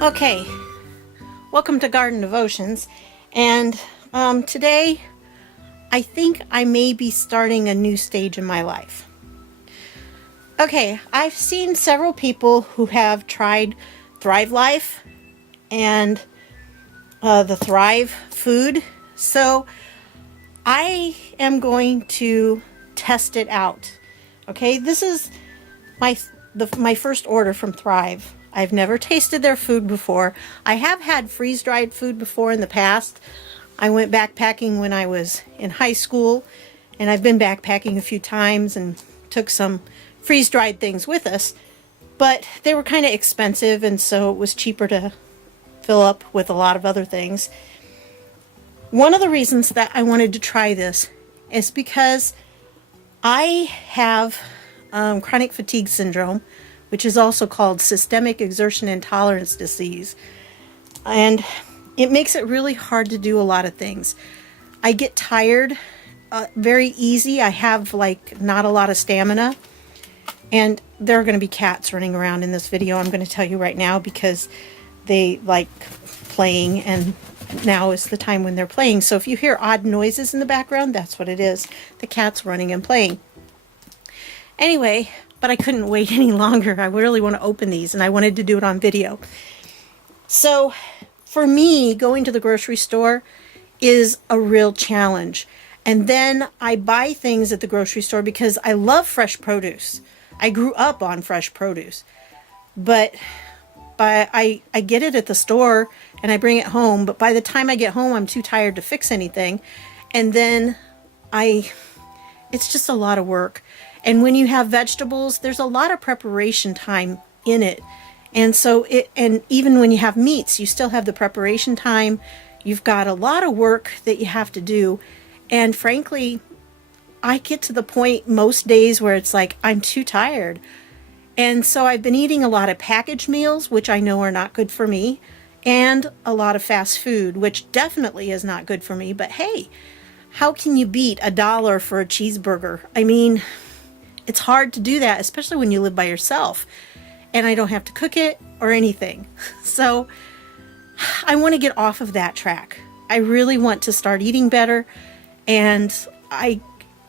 Okay, welcome to Garden Devotions, and today I think I may be starting a new stage in my life. Okay, I've seen several people who have tried Thrive Life and the Thrive food, so I am going to test it out. Okay, this is my first order from Thrive. I've never tasted their food before. I have had freeze-dried food before in the past. I went backpacking when I was in high school, and I've been backpacking a few times and took some freeze-dried things with us, but they were kind of expensive, and so it was cheaper to fill up with a lot of other things. One of the reasons that I wanted to try this is because I have chronic fatigue syndrome, which is also called systemic exertion intolerance disease. And it makes it really hard to do a lot of things. I get tired very easy. I have not a lot of stamina. And there are going to be cats running around in this video, I'm going to tell you right now, because they like playing, and now is the time when they're playing. So if you hear odd noises in the background, that's what it is. The cat's running and playing. Anyway, but I couldn't wait any longer. I really want to open these, and I wanted to do it on video. So for me, going to the grocery store is a real challenge. And then I buy things at the grocery store because I love fresh produce. I grew up on fresh produce. But I get it at the store and I bring it home. But by the time I get home, I'm too tired to fix anything. And then it's just a lot of work. And when you have vegetables, there's a lot of preparation time in it. And so and even when you have meats, you still have the preparation time. You've got a lot of work that you have to do. And frankly, I get to the point most days where it's like, I'm too tired. And so I've been eating a lot of packaged meals, which I know are not good for me, and a lot of fast food, which definitely is not good for me. But hey, how can you beat $1 for a cheeseburger? I mean, it's hard to do that, especially when you live by yourself. And I don't have to cook it or anything. So I want to get off of that track. I really want to start eating better. And I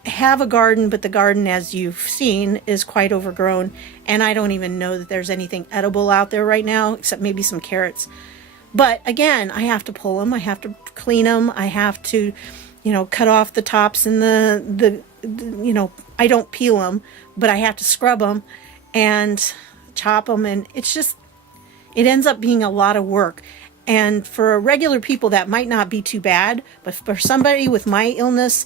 have a garden, but the garden, as you've seen, is quite overgrown. And I don't even know that there's anything edible out there right now, except maybe some carrots. But again, I have to pull them. I have to clean them. I have to, cut off the tops and I don't peel them, but I have to scrub them and chop them. And it ends up being a lot of work. And for regular people, that might not be too bad. But for somebody with my illness,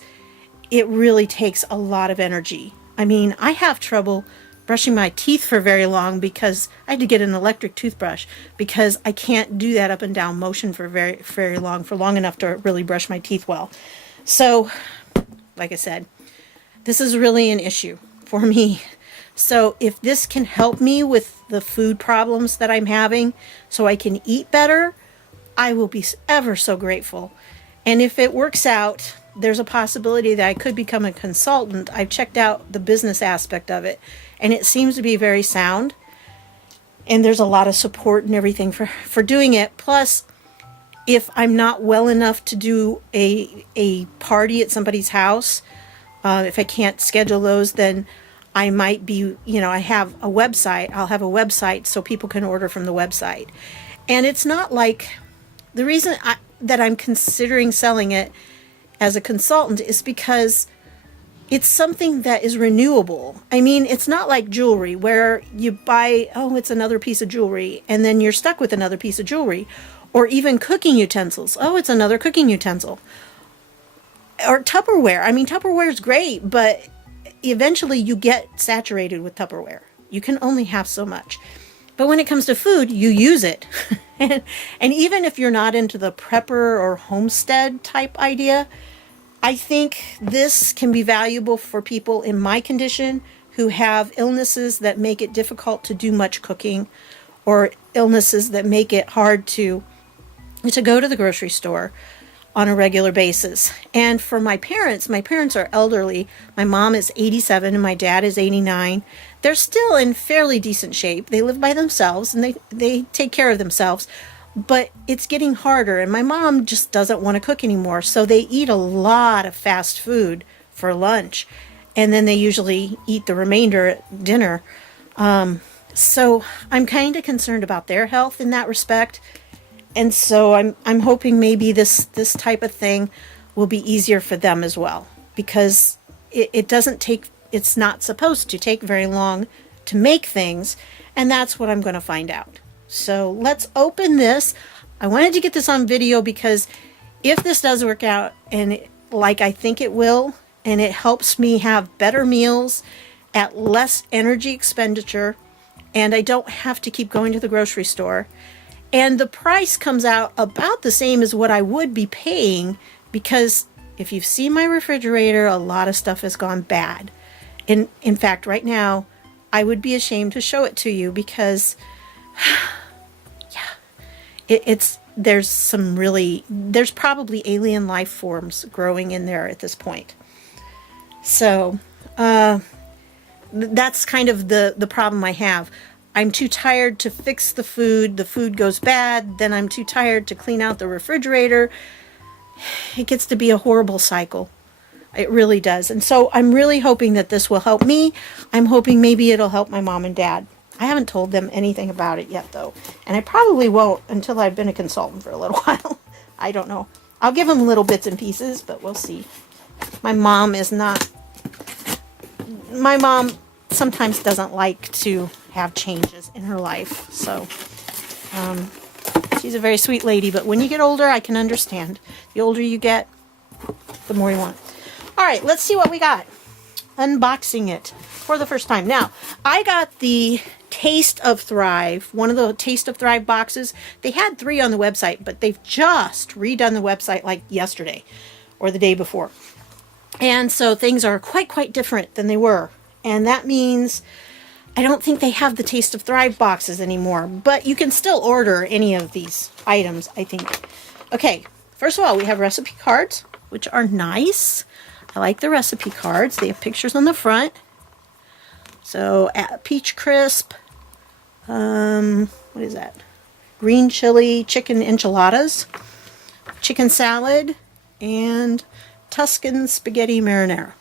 it really takes a lot of energy. I mean, I have trouble brushing my teeth for very long because I had to get an electric toothbrush because I can't do that up and down motion for very, very long, for long enough to really brush my teeth well. So, like I said, this is really an issue for me. So if this can help me with the food problems that I'm having so I can eat better, I will be ever so grateful. And if it works out, there's a possibility that I could become a consultant. I've checked out the business aspect of it, and it seems to be very sound. And there's a lot of support and everything for doing it. Plus, if I'm not well enough to do a party at somebody's house, if I can't schedule those, then I might be, I have a website. I'll have a website so people can order from the website. And it's not like, the reason that I'm considering selling it as a consultant is because it's something that is renewable. I mean, it's not like jewelry where you buy, it's another piece of jewelry, and then you're stuck with another piece of jewelry. Or even cooking utensils. It's another cooking utensil. Or Tupperware. I mean, Tupperware is great, but eventually you get saturated with Tupperware. You can only have so much. But when it comes to food, you use it. And even if you're not into the prepper or homestead type idea, I think this can be valuable for people in my condition who have illnesses that make it difficult to do much cooking, or illnesses that make it hard to go to the grocery store. on a regular basis. And for my parents are elderly. My mom is 87 and my dad is 89. They're still in fairly decent shape. They live by themselves and they take care of themselves. But it's getting harder, and my mom just doesn't want to cook anymore. So they eat a lot of fast food for lunch, and then they usually eat the remainder at dinner. So I'm kind of concerned about their health in that respect. And so I'm hoping maybe this type of thing will be easier for them as well, because it doesn't take, it's not supposed to take very long to make things, and that's what I'm going to find out. So let's open this. I wanted to get this on video because if this does work out, and like I think it will, and it helps me have better meals at less energy expenditure, and I don't have to keep going to the grocery store, and the price comes out about the same as what I would be paying, because if you've seen my refrigerator, a lot of stuff has gone bad. In fact, right now, I would be ashamed to show it to you because, yeah, there's probably alien life forms growing in there at this point. So, that's kind of the problem I have. I'm too tired to fix the food goes bad, then I'm too tired to clean out the refrigerator. It gets to be a horrible cycle. It really does. And so I'm really hoping that this will help me. I'm hoping maybe it'll help my mom and dad. I haven't told them anything about it yet, though. And I probably won't until I've been a consultant for a little while. I don't know. I'll give them little bits and pieces, but we'll see. My mom sometimes doesn't like to have changes in her life. So she's a very sweet lady, but when you get older, I can understand. The older you get, the more you want. All right, let's see what we got. Unboxing it for the first time. Now, I got the Taste of Thrive, one of the Taste of Thrive boxes. They had 3 on the website, but they've just redone the website like yesterday or the day before. And so things are quite different than they were. And that means I don't think they have the Taste of Thrive boxes anymore, but you can still order any of these items, I think. Okay, first of all, we have recipe cards, which are nice. I like the recipe cards. They have pictures on the front. So, peach crisp, what is that? Green chili chicken enchiladas, chicken salad, and Tuscan spaghetti marinara.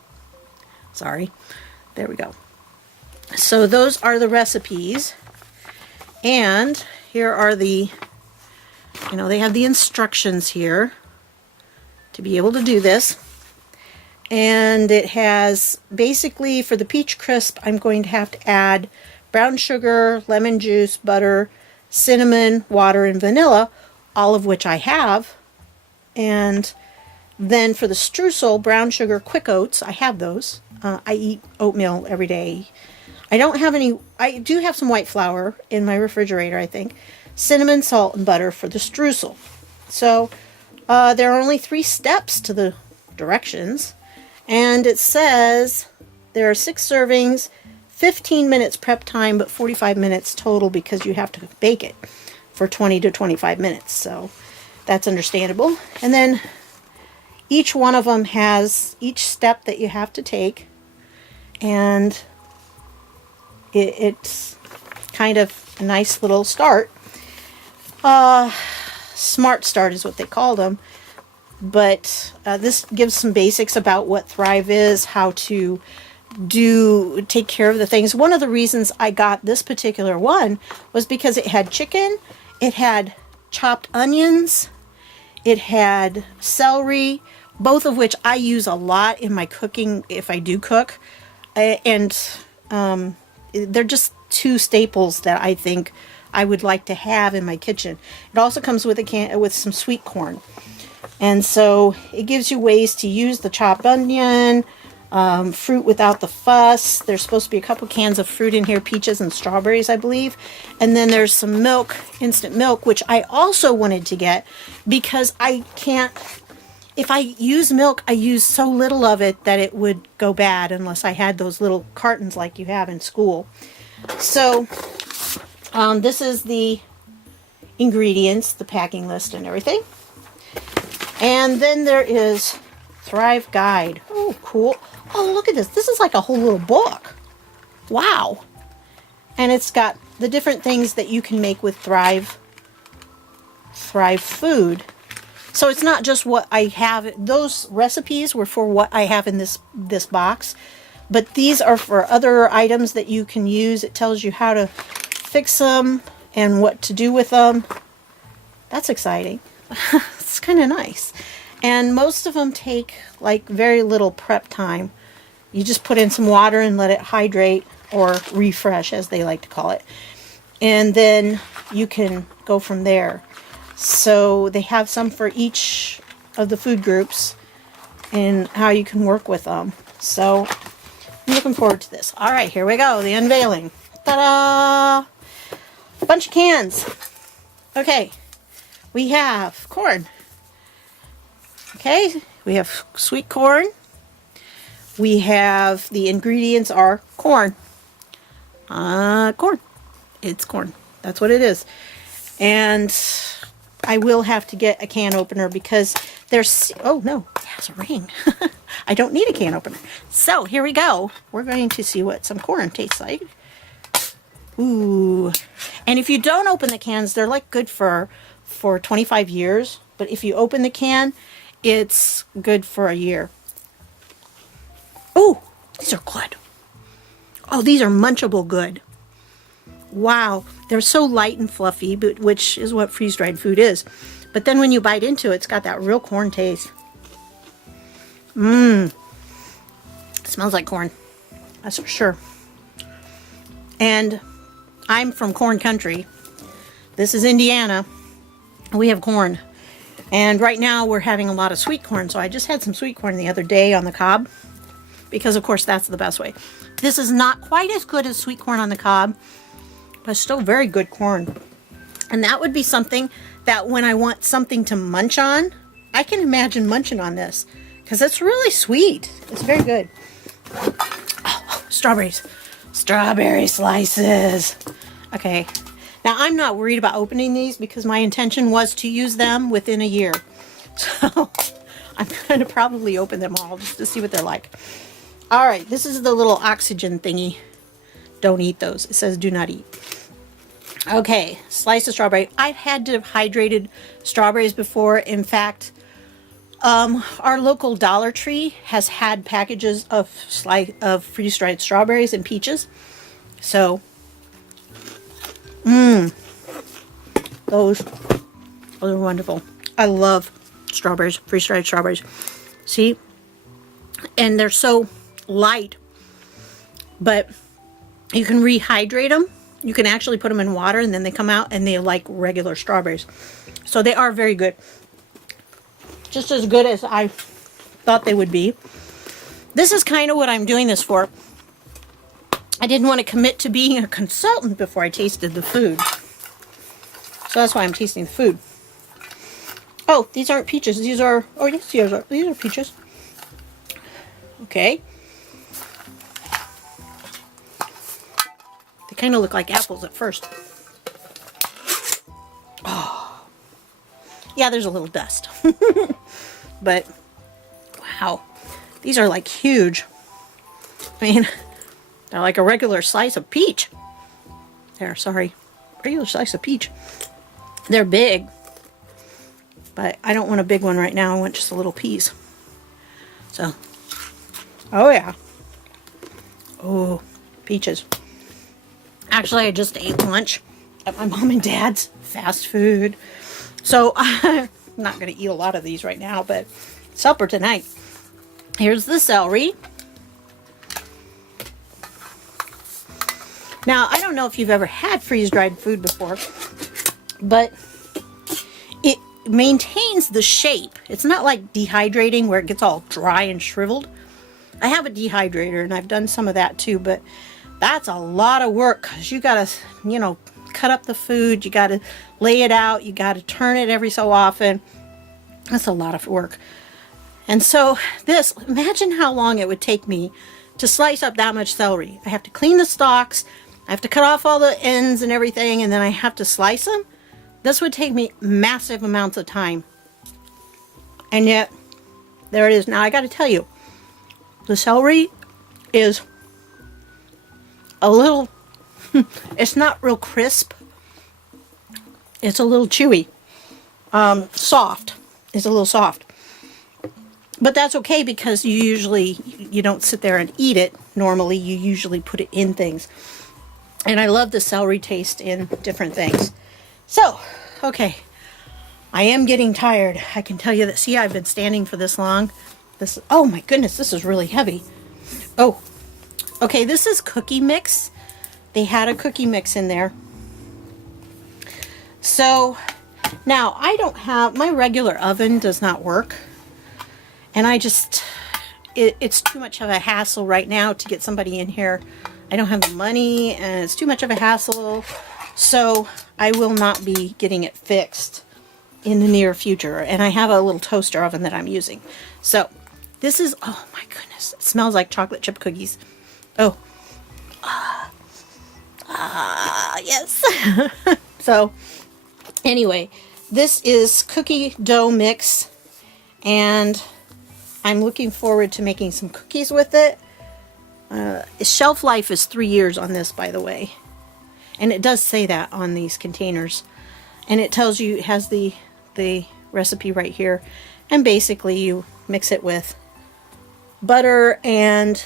Sorry. There we go. So those are the recipes. And here are the, they have the instructions here to be able to do this. And it has, basically for the peach crisp, I'm going to have to add brown sugar, lemon juice, butter, cinnamon, water, and vanilla, all of which I have. And then for the streusel, brown sugar, quick oats, I have those. I eat oatmeal every day. I don't have any, I do have some white flour in my refrigerator, I think. Cinnamon, salt, and butter for the streusel. So there are only 3 steps to the directions. And it says there are 6 servings, 15 minutes prep time, but 45 minutes total because you have to bake it for 20 to 25 minutes. So that's understandable. And then each one of them has each step that you have to take. And it's kind of a nice little start. Smart Start is what they call them. But this gives some basics about what Thrive is, how to take care of the things. One of the reasons I got this particular one was because it had chicken, it had chopped onions, it had celery, both of which I use a lot in my cooking if I do cook. And they're just 2 staples that I think I would like to have in my kitchen. It also comes with with some sweet corn. And so it gives you ways to use the chopped onion, fruit without the fuss. There's supposed to be a couple cans of fruit in here, peaches and strawberries, I believe. And then there's some milk, instant milk, which I also wanted to get because I can't, if I use milk, I use so little of it that it would go bad unless I had those little cartons like you have in school. So this is the ingredients, the packing list and everything. And then there is Thrive Guide. Oh, cool. Oh, look at this. This is like a whole little book. Wow. And it's got the different things that you can make with Thrive food. So it's not just what I have. Those recipes were for what I have in this box. But these are for other items that you can use. It tells you how to fix them and what to do with them. That's exciting. It's kind of nice. And most of them take like very little prep time. You just put in some water and let it hydrate, or refresh as they like to call it. And then you can go from there. So they have some for each of the food groups and how you can work with them. So I'm looking forward to this. All right, here we go. The unveiling. Ta-da! A bunch of cans. Okay. We have corn. Okay. We have sweet corn. We have, the ingredients are corn. Corn. It's corn. That's what it is. And I will have to get a can opener because there's, oh no, it has a ring. I don't need a can opener. So here we go. We're going to see what some corn tastes like. Ooh. And if you don't open the cans, they're like good for 25 years. But if you open the can, it's good for a year. Ooh, these are good. Oh, these are munchable good. Wow, they're so light and fluffy, but which is what freeze-dried food is. But then when you bite into it, it's got that real corn taste. Mmm. Smells like corn. That's for sure. And I'm from corn country. This is Indiana. We have corn. And right now we're having a lot of sweet corn. So I just had some sweet corn the other day on the cob. Because of course that's the best way. This is not quite as good as sweet corn on the cob, but still very good corn. And that would be something that when I want something to munch on, I can imagine munching on this. Because it's really sweet. It's very good. Oh, strawberries. Strawberry slices. Okay. Now I'm not worried about opening these because my intention was to use them within a year. So I'm going to probably open them all just to see what they're like. All right, this is the little oxygen thingy. Don't eat those. It says do not eat. Okay, slice of strawberry. I've had dehydrated strawberries before. In fact, our local Dollar Tree has had packages of freeze-dried strawberries and peaches. So, those are wonderful. I love strawberries, freeze-dried strawberries. See? And they're so light, but you can rehydrate them. You can actually put them in water and then they come out and they're like regular strawberries. So they are very good. Just as good as I thought they would be. This is kind of what I'm doing this for. I didn't want to commit to being a consultant before I tasted the food. So that's why I'm tasting the food. Oh, these aren't peaches. These are, oh yes, these are peaches. Okay. They kind of look like apples at first. Oh. Yeah, there's a little dust. But, wow. These are like huge. I mean, they're like a regular slice of peach. There, sorry. Regular slice of peach. They're big. But I don't want a big one right now. I want just a little piece. So, oh yeah. Oh, peaches. Actually, I just ate lunch at my mom and dad's fast food. So, I'm not going to eat a lot of these right now, but supper tonight. Here's the celery. Now, I don't know if you've ever had freeze-dried food before, but it maintains the shape. It's not like dehydrating where it gets all dry and shriveled. I have a dehydrator and I've done some of that too, but that's a lot of work because you gotta, you know, cut up the food, you gotta lay it out, you gotta turn it every so often. That's a lot of work. And so this, imagine how long it would take me to slice up that much celery. I have to clean the stalks, I have to cut off all the ends and everything, and then I have to slice them. This would take me massive amounts of time. And yet, there it is. Now, I got to tell you, the celery is a little, it's not real crisp. It's a little chewy. Soft. It's a little soft. But that's okay because you don't sit there and eat it. Normally, you usually put it in things. And I love the celery taste in different things. So, okay. I am getting tired. I can tell you that. See, I've been standing for this long. Oh my goodness, this is really heavy. Oh, okay, this is cookie mix. They had a cookie mix in there. So, now I don't have, my regular oven does not work. And it's too much of a hassle right now to get somebody in here. I don't have the money and it's too much of a hassle. So I will not be getting it fixed in the near future. And I have a little toaster oven that I'm using. So this is, oh my goodness, it smells like chocolate chip cookies. Oh, yes. So anyway, this is cookie dough mix and I'm looking forward to making some cookies with it. Shelf life is 3 years on this, by the way. And it does say that on these containers. And it tells you, it has the recipe right here. And basically you mix it with butter and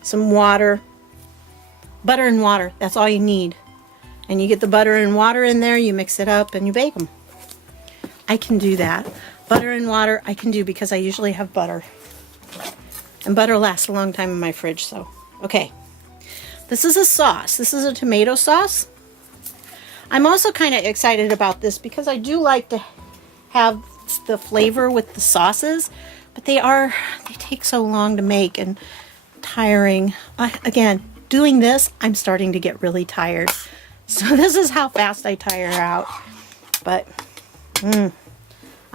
some water. Butter and water, that's all you need. And you get the butter and water in there, you mix it up and you bake them. I can do that. Butter and water I can do because I usually have butter. And butter lasts a long time in my fridge, so. Okay. This is a sauce. This is a tomato sauce. I'm also kind of excited about this because I do like to have the flavor with the sauces, but they take so long to make and tiring. Again, doing this, I'm starting to get really tired. So this is how fast I tire out. But, I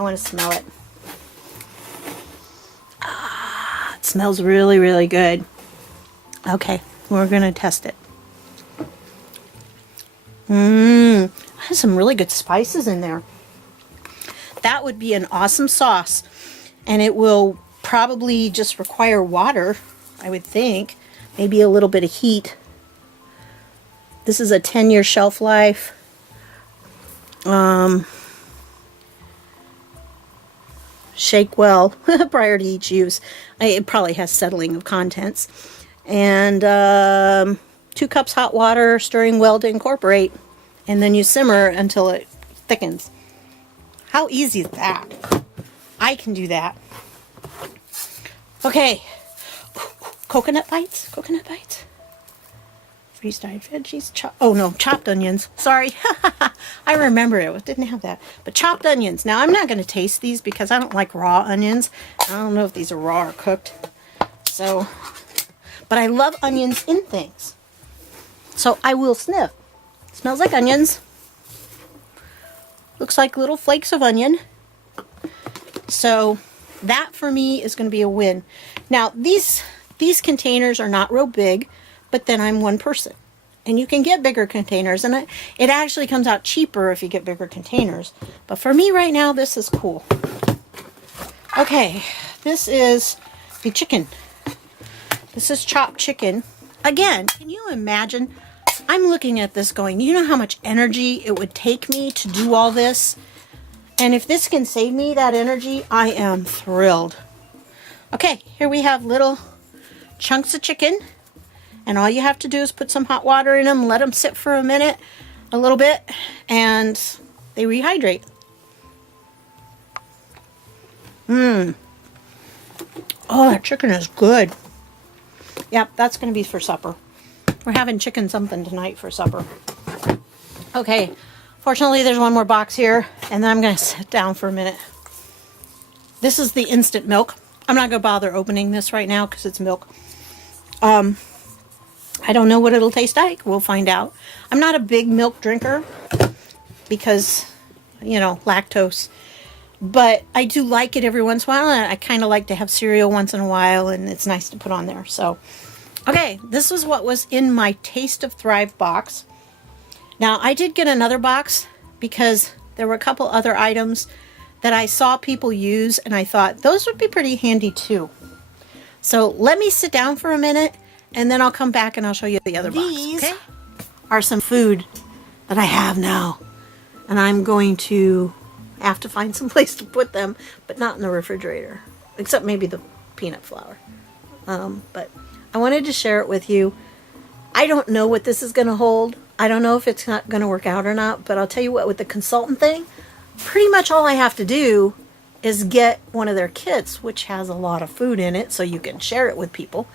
want to smell it. It smells really, really good. Okay, we're going to test it. Has some really good spices in there. That would be an awesome sauce. And it will probably just require water, I would think. Maybe a little bit of heat. This is a 10-year shelf life. Shake well prior to each use. It probably has settling of contents. And 2 cups hot water, stirring well to incorporate. And then you simmer until it thickens. How easy is that? I can do that. Okay. Coconut bites. Coconut bites. Freeze-dried veggies. Chopped onions. Sorry. I remember it. Didn't have that. But chopped onions. Now, I'm not going to taste these because I don't like raw onions. I don't know if these are raw or cooked. So, but I love onions in things. So, I will sniff. Smells like onions. Looks like little flakes of onion. So, that for me is going to be a win. Now, these containers are not real big. But then I'm one person. And you can get bigger containers. And it actually comes out cheaper if you get bigger containers. But for me right now, this is cool. Okay. This is the chicken. This is chopped chicken. Again, can you imagine? I'm looking at this going, you know how much energy it would take me to do all this? And if this can save me that energy, I am thrilled. Okay. Here we have little chunks of chicken. And all you have to do is put some hot water in them, let them sit for a minute, a little bit, and they rehydrate. Oh, that chicken is good. Yep, that's going to be for supper. We're having chicken something tonight for supper. Okay, fortunately there's one more box here, and then I'm going to sit down for a minute. This is the instant milk. I'm not going to bother opening this right now because it's milk. I don't know what it'll taste like. We'll find out. I'm not a big milk drinker because, you know, lactose. But I do like it every once in a while. And I kind of like to have cereal once in a while. And it's nice to put on there. So, okay. This was what was in my Taste of Thrive box. Now, I did get another box because there were a couple other items that I saw people use, and I thought those would be pretty handy too. So let me sit down for a minute, and then I'll come back and I'll show you the other box. These are some food that I have now, and I'm going to have to find some place to put them, but not in the refrigerator, except maybe the peanut flour. But I wanted to share it with you. I don't know what this is going to hold. I don't know if it's not going to work out or not, but I'll tell you what, with the consultant thing, pretty much all I have to do is get one of their kits, which has a lot of food in it, so you can share it with people.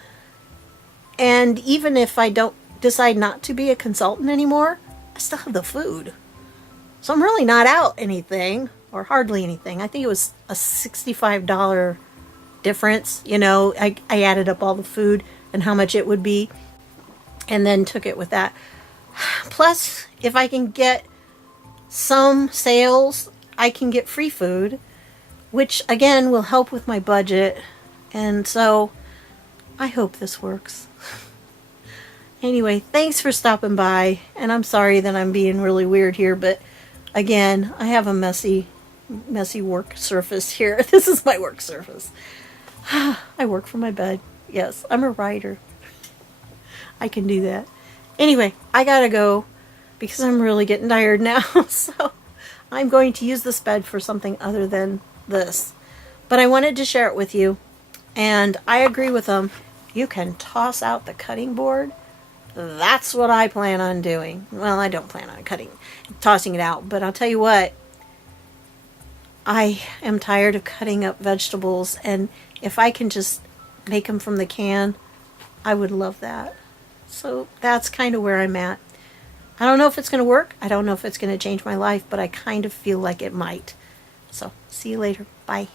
And even if I don't decide not to be a consultant anymore, I still have the food. So I'm really not out anything, or hardly anything. I think it was a $65 difference. You know, I added up all the food and how much it would be, and then took it with that. Plus, if I can get some sales, I can get free food, which again will help with my budget. And so I hope this works. Anyway, thanks for stopping by, and I'm sorry that I'm being really weird here, but again, I have a messy work surface here. This is my work surface. I work from my bed. Yes, I'm a writer. I can do that. Anyway, I gotta go because I'm really getting tired now. So I'm going to use this bed for something other than this. But I wanted to share it with you, and I agree with them. You can toss out the cutting board. That's what I plan on doing. Well, I don't plan on tossing it out, but I'll tell you what, I am tired of cutting up vegetables, and if I can just make them from the can, I would love that. So that's kind of where I'm at. I don't know if it's going to work. I don't know if it's going to change my life, but I kind of feel like it might. So see you later. Bye.